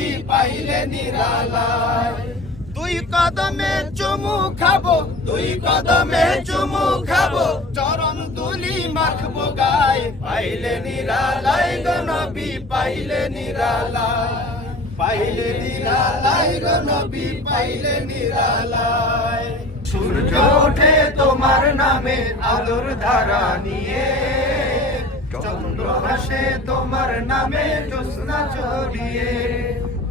নবী পাইলে নিরালায়। দুই কদমে চুমু খাব দুই কদমে চুমু খাব। চরণ তুলি মাখবো গায়ে পাইলে নিরালায় গো নবী পাইলে নিরালায়। পাইলে নিরালায় গো নবী পাইলে নিরালায়। সূর্য ওঠে তোমার নামে আলোর ধারা নিয়ে। চন্দ্র হাসে তোমার নামে জ্যোৎস্না চড়িয়ে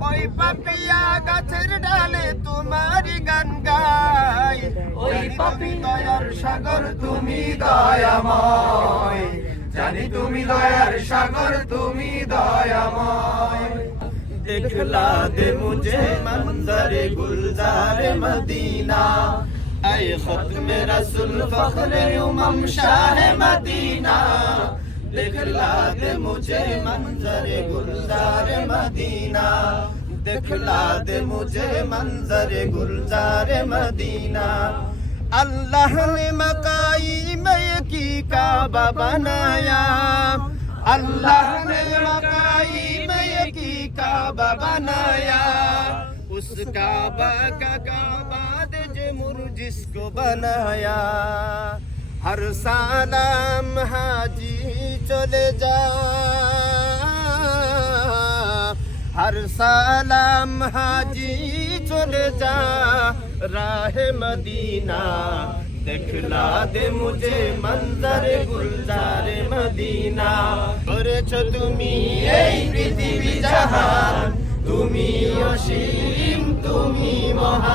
ওই পাপিয়া গাছের ডালে তোমারি গান গাই। ওই পাপি দয়ার সাগর তুমি দয়াময়। জানি তুমি দয়ার সাগর তুমি দয়াময়। দেখলা দে মুঝে মন্দরে গুলজারে মদিনা। اے ختم رسول فخر امم شاہ مدینہ دکھلا دے مجھے منظر گلزار مدینہ दिखला दे मुझे मंजर गुलजार मदीना अल्लाह ने मकाई में की काबा बनाया अल्लाह ने मकाई में की काबा बनाया उस काबा का काबा दे मुर जिसको बनाया हर सालाम हाजी चले जा আর সালাম হাজি চলে যা, রাহে মদিনা। দেখলা দে মুঝে মন্দর গুলজার মদিনা। করেছ তুমি এই পৃথিবী জাহান, তুমি অসীম, তুমি মহা